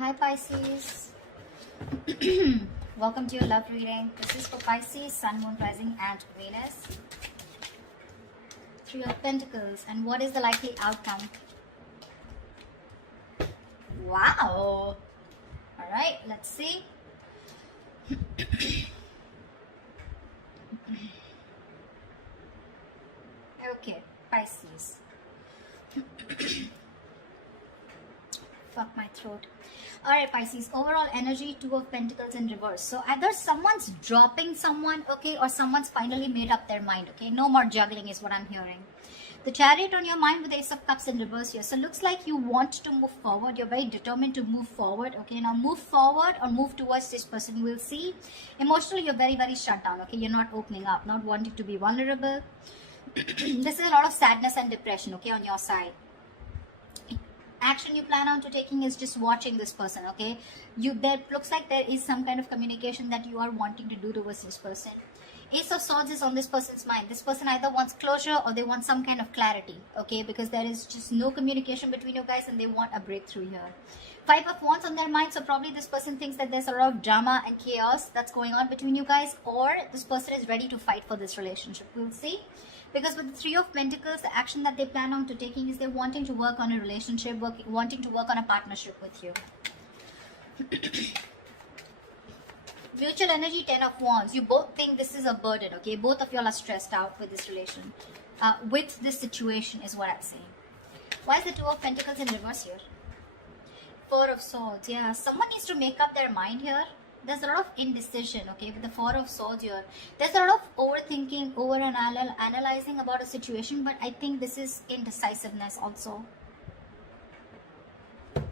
Hi Pisces. Welcome to your love reading. This is for Pisces, Sun, Moon, Rising and Venus. Three of Pentacles. And what is the likely outcome? Wow. Alright, let's see. Okay, Pisces. Fuck my throat. Alright Pisces, overall energy, Two of Pentacles in reverse. So either someone's dropping someone, okay, or someone's finally made up their mind, okay. No more juggling is what I'm hearing. The Chariot on your mind with Ace of Cups in reverse here. So looks like you want to move forward. You're very determined to move forward, okay. Now move forward or move towards this person. We'll see. Emotionally, you're very, very shut down, okay. You're not opening up, not wanting to be vulnerable. This is a lot of sadness and depression, okay, on your side. Action you plan on to taking is just watching this person, okay. There looks like there is some kind of communication that you are wanting to do towards this person. Ace of Swords is on this person's mind. This person either wants closure or they want some kind of clarity, okay, because there is just no communication between you guys and they want a breakthrough here. Five of Wands on their mind, so probably this person thinks that there's a lot of drama and chaos that's going on between you guys, or this person is ready to fight for this relationship. We'll see. Because with the Three of Pentacles, the action that they plan on to taking is they're wanting to work on a relationship, wanting to work on a partnership with you. Mutual energy, Ten of Wands. You both think this is a burden, okay? Both of y'all are stressed out with this relation. With this situation is what I'm saying. Why is the Two of Pentacles in reverse here? Four of Swords, yeah. Someone needs to make up their mind here. There's a lot of indecision, okay, with the Four of Swords here. There's a lot of overthinking, analyzing about a situation, but I think this is indecisiveness also.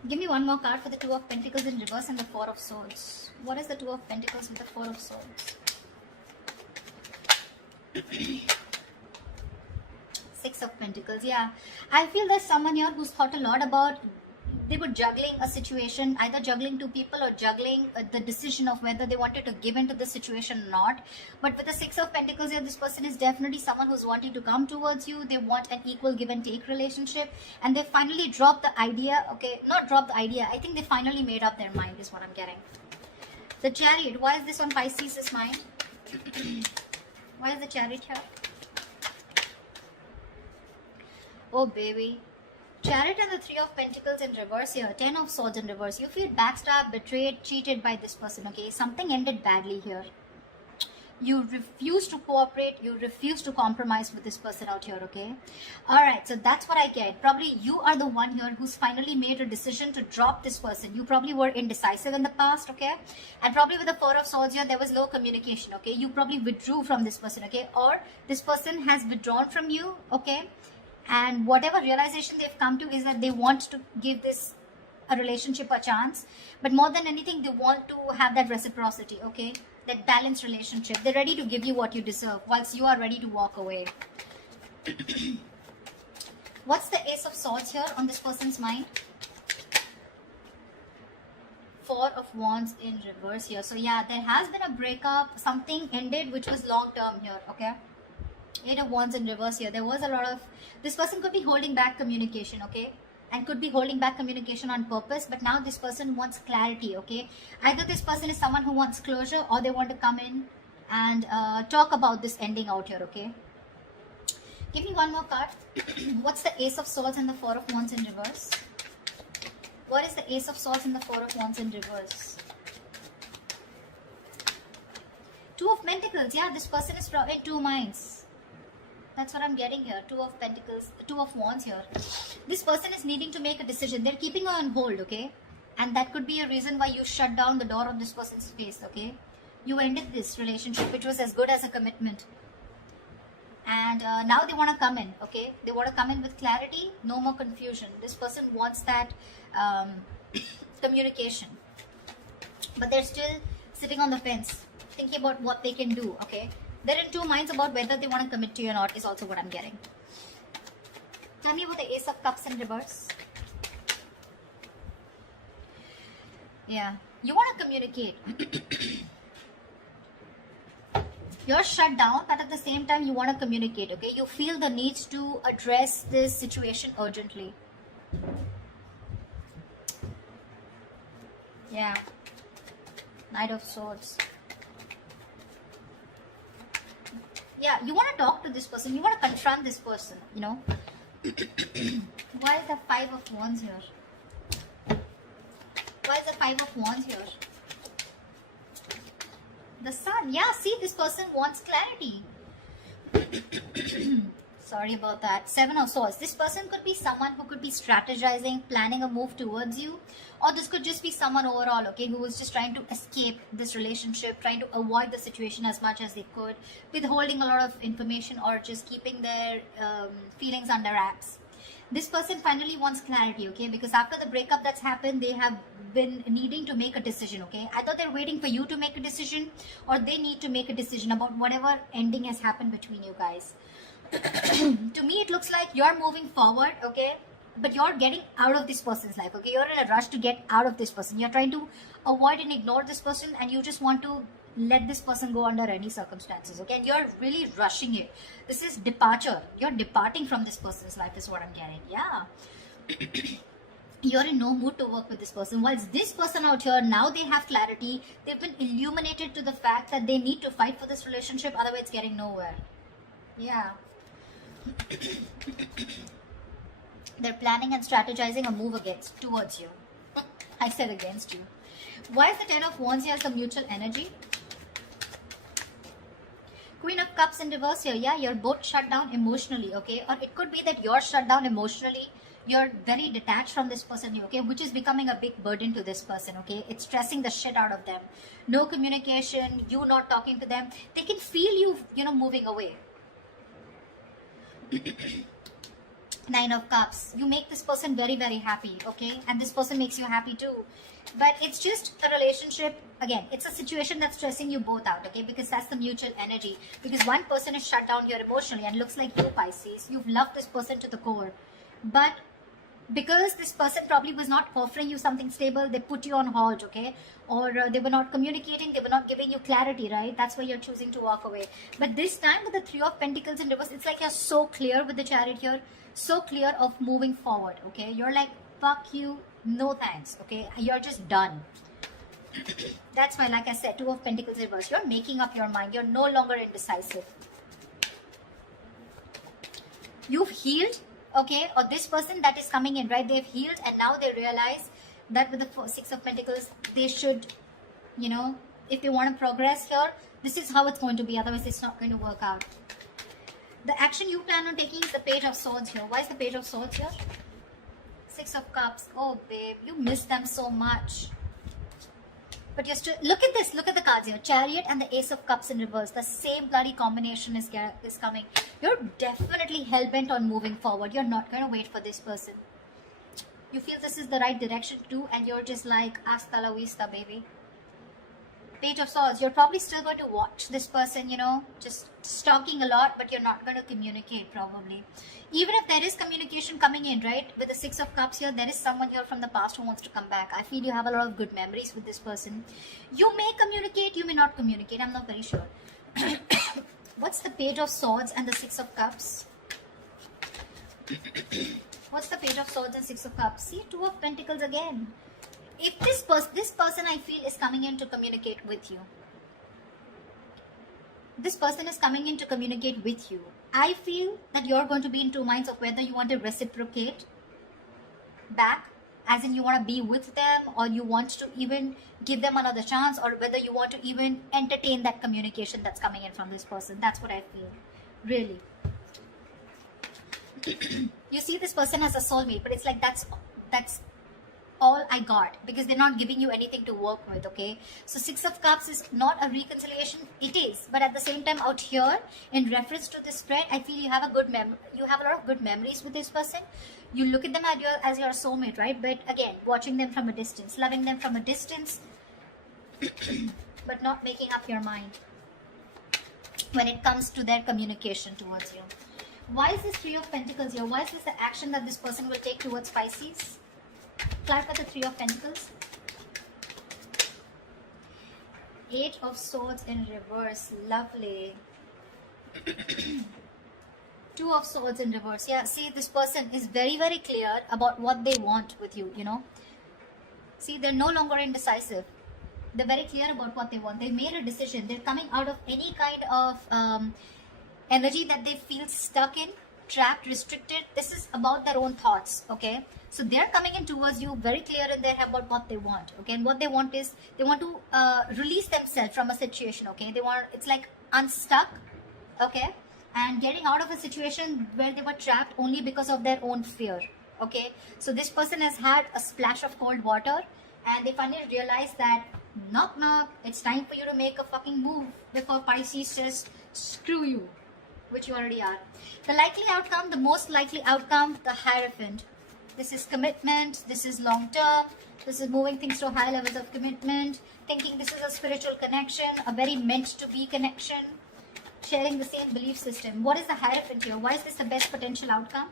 Give me one more card for the Two of Pentacles in reverse and the Four of Swords. What is the Two of Pentacles with the Four of Swords? Six of Pentacles, yeah. I feel there's someone here who's thought a lot about, they were juggling a situation, either juggling two people or juggling the decision of whether they wanted to give into the situation or not. But with the Six of Pentacles here, this person is definitely someone who's wanting to come towards you. They want an equal give and take relationship. And they finally dropped the idea, okay, not dropped the idea. I think they finally made up their mind is what I'm getting. The Chariot, why is this on Pisces' mind? Why is the Chariot here? Oh baby. Chariot and the Three of Pentacles in reverse here. Ten of Swords in reverse. You feel backstabbed, betrayed, cheated by this person, okay? Something ended badly here. You refuse to cooperate. You refuse to compromise with this person out here, okay? Alright, so that's what I get. Probably you are the one here who's finally made a decision to drop this person. You probably were indecisive in the past, okay? And probably with the Four of Swords here, there was low communication, okay? You probably withdrew from this person, okay? Or this person has withdrawn from you, okay? And whatever realization they've come to is that they want to give this a relationship a chance. But more than anything, they want to have that reciprocity, okay? That balanced relationship. They're ready to give you what you deserve whilst you are ready to walk away. What's the Ace of Swords here on this person's mind? Four of Wands in reverse here. So yeah, there has been a breakup. Something ended which was long term here, okay? Eight of Wands in reverse here. There was a lot of, this person could be holding back communication, okay, and could be holding back communication on purpose, but now this person wants clarity, okay. Either this person is someone who wants closure or they want to come in and talk about this ending out here, okay. Give me one more card. What's the Ace of Swords and the Four of Wands in reverse? What is the Ace of Swords and the Four of Wands in reverse? Two of Pentacles, yeah, this person is in two minds. That's what I'm getting here. Two of Pentacles, Two of Wands here. This person is needing to make a decision. They're keeping her on hold, okay? And that could be a reason why you shut down the door on this person's face, okay? You ended this relationship, which was as good as a commitment. And now they want to come in, okay? They want to come in with clarity, no more confusion. This person wants that communication. But they're still sitting on the fence, thinking about what they can do, okay? They're in two minds about whether they want to commit to you or not is also what I'm getting. Tell me about the Ace of Cups in reverse. Yeah, you want to communicate. You're shut down, but at the same time you want to communicate, okay? You feel the need to address this situation urgently. Yeah. Knight of Swords. Yeah, you want to talk to this person. You want to confront this person, you know. Why is the Five of Wands here? Why is the Five of Wands here? The Sun. Yeah, see, this person wants clarity. Sorry about that. Seven of Swords. This person could be someone who could be strategizing, planning a move towards you. Or this could just be someone overall, okay, who is just trying to escape this relationship, trying to avoid the situation as much as they could, withholding a lot of information or just keeping their feelings under wraps. This person finally wants clarity, okay, because after the breakup that's happened, they have been needing to make a decision, okay. Either they're waiting for you to make a decision or they need to make a decision about whatever ending has happened between you guys. To me, it looks like you're moving forward, okay, but you're getting out of this person's life, okay. You're in a rush to get out of this person. You're trying to avoid and ignore this person, and you just want to let this person go under any circumstances, okay. And you're really rushing it. This is departure. You're departing from this person's life is what I'm getting. Yeah. You're in no mood to work with this person. Whilst this person out here, now they have clarity. They've been illuminated to the fact that they need to fight for this relationship, otherwise it's getting nowhere. Yeah. They're planning and strategizing a move towards you. I said against you. Why is the Ten of Wands here as the mutual energy? Queen of Cups in reverse here. Yeah, you're both shut down emotionally, okay? Or it could be that you're shut down emotionally. You're very detached from this person, okay? Which is becoming a big burden to this person, okay? It's stressing the shit out of them. No communication, you not talking to them. They can feel you know, moving away. Nine of Cups. You make this person very, very happy, okay? And this person makes you happy too. But it's just a relationship. Again, it's a situation that's stressing you both out, okay? Because that's the mutual energy. Because one person is shut down here emotionally, and looks like you, Pisces. You've loved this person to the core. But because this person probably was not offering you something stable, they put you on hold, okay? Or they were not communicating, they were not giving you clarity, right? That's why you're choosing to walk away. But this time with the Three of Pentacles in reverse, it's like you're so clear with the Chariot here, so clear of moving forward, okay? You're like, fuck you, no thanks, okay? You're just done. That's why, like I said, Two of Pentacles in reverse, you're making up your mind. You're no longer indecisive. You've healed, okay? Or this person that is coming in, right? They've healed, and now they realize that with the Six of Pentacles, they should, you know, if they want to progress here, this is how it's going to be. Otherwise, it's not going to work out. The action you plan on taking is the Page of Swords here. Why is the Page of Swords here? Six of Cups. Oh, babe, you miss them so much. But you're still, look at this, look at the cards here. Chariot and the Ace of Cups in reverse. The same bloody combination is coming. You're definitely hell-bent on moving forward. You're not going to wait for this person. You feel this is the right direction to do, and you're just like, hasta la vista, baby. Page of Swords, you're probably still going to watch this person, you know, just stalking a lot, but you're not going to communicate probably. Even if there is communication coming in, right, with the Six of Cups here, there is someone here from the past who wants to come back. I feel you have a lot of good memories with this person. You may communicate, you may not communicate, I'm not very sure. What's the Page of Swords and the Six of Cups? What's the Page of Swords and Six of Cups? See, Two of Pentacles again. If this person I feel is coming in to communicate with you. This person is coming in to communicate with you. I feel that you're going to be in two minds of whether you want to reciprocate back, as in you want to be with them, or you want to even give them another chance, or whether you want to even entertain that communication that's coming in from this person. That's what I feel. Really. You see this person as a soulmate, but it's like that's all I got, because they're not giving you anything to work with, okay? So Six of Cups is not a reconciliation. It is, but at the same time out here, in reference to this spread, I feel you have a good you have a lot of good memories with this person. You look at them as your soulmate, right? But again, watching them from a distance, loving them from a distance, but not making up your mind when it comes to their communication towards you. Why is this Three of Pentacles here? Why is this the action that this person will take towards Pisces? Clarify the Three of Pentacles. Eight of Swords in reverse. Lovely. Two of Swords in reverse. Yeah, see, this person is very, very clear about what they want with you, you know. See, they're no longer indecisive. They're very clear about what they want. They made a decision. They're coming out of any kind of energy that they feel stuck in, trapped, restricted. This is about their own thoughts, okay? So they're coming in towards you very clear in their head about what they want, okay? And what they want is they want to release themselves from a situation, okay? They want, it's like unstuck, okay? And getting out of a situation where they were trapped only because of their own fear, okay? So this person has had a splash of cold water and they finally realize that knock knock, it's time for you to make a fucking move before Pisces says screw you, which you already are. The likely outcome, the most likely outcome, the Hierophant. This is commitment, this is long term, this is moving things to high levels of commitment, thinking this is a spiritual connection, a very meant to be connection, sharing the same belief system. What is the Hierophant here? Why is this the best potential outcome?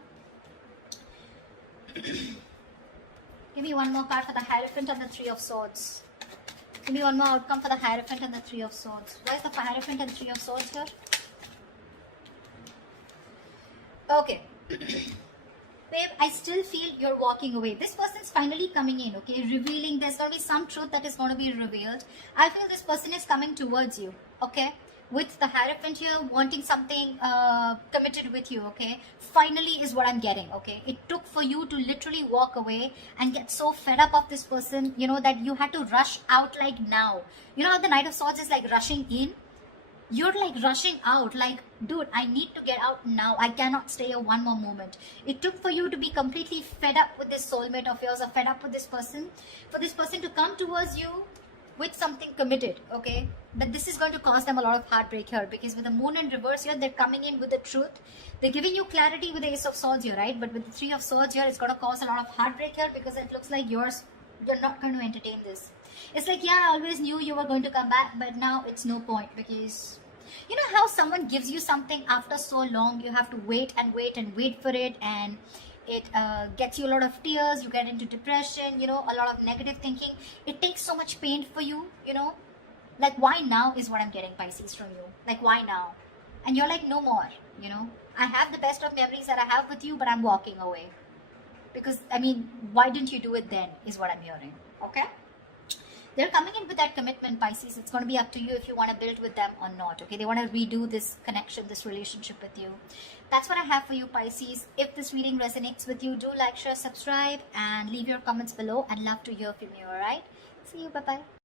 Give me one more card for the Hierophant and the Three of Swords. Give me one more outcome for the Hierophant and the Three of Swords. Why is the Hierophant and Three of Swords here? Okay. Babe, I still feel you're walking away. This person's finally coming in, okay? Revealing, there's going to be some truth that is going to be revealed. I feel this person is coming towards you, okay? With the Hierophant here, wanting something committed with you, okay? Finally is what I'm getting, okay? It took for you to literally walk away and get so fed up of this person, you know, that you had to rush out like now. You know how the Knight of Swords is like rushing in? You're like rushing out, like, dude, I need to get out now. I cannot stay here one more moment. It took for you to be completely fed up with this soulmate of yours or fed up with this person, for this person to come towards you with something committed, okay? But this is going to cause them a lot of heartbreak here, because with the Moon in reverse here, they're coming in with the truth. They're giving you clarity with the Ace of Swords here, right? But with the Three of Swords here, it's going to cause a lot of heartbreak here, because it looks like you're not going to entertain this. It's like, yeah, I always knew you were going to come back, but now it's no point, because you know how someone gives you something after so long, you have to wait and wait and wait for it, and it gets you a lot of tears, you get into depression, you know, a lot of negative thinking. It takes so much pain for you, you know, like why now is what I'm getting, Pisces, from you. Like why now? And you're like, no more, you know, I have the best of memories that I have with you, but I'm walking away. Because, I mean, why didn't you do it then, is what I'm hearing, okay? They're coming in with that commitment, Pisces. It's going to be up to you if you want to build with them or not, okay? They want to redo this connection, this relationship with you. That's what I have for you, Pisces. If this reading resonates with you, do like, share, subscribe, and leave your comments below. I'd love to hear from you, all right? See you. Bye-bye.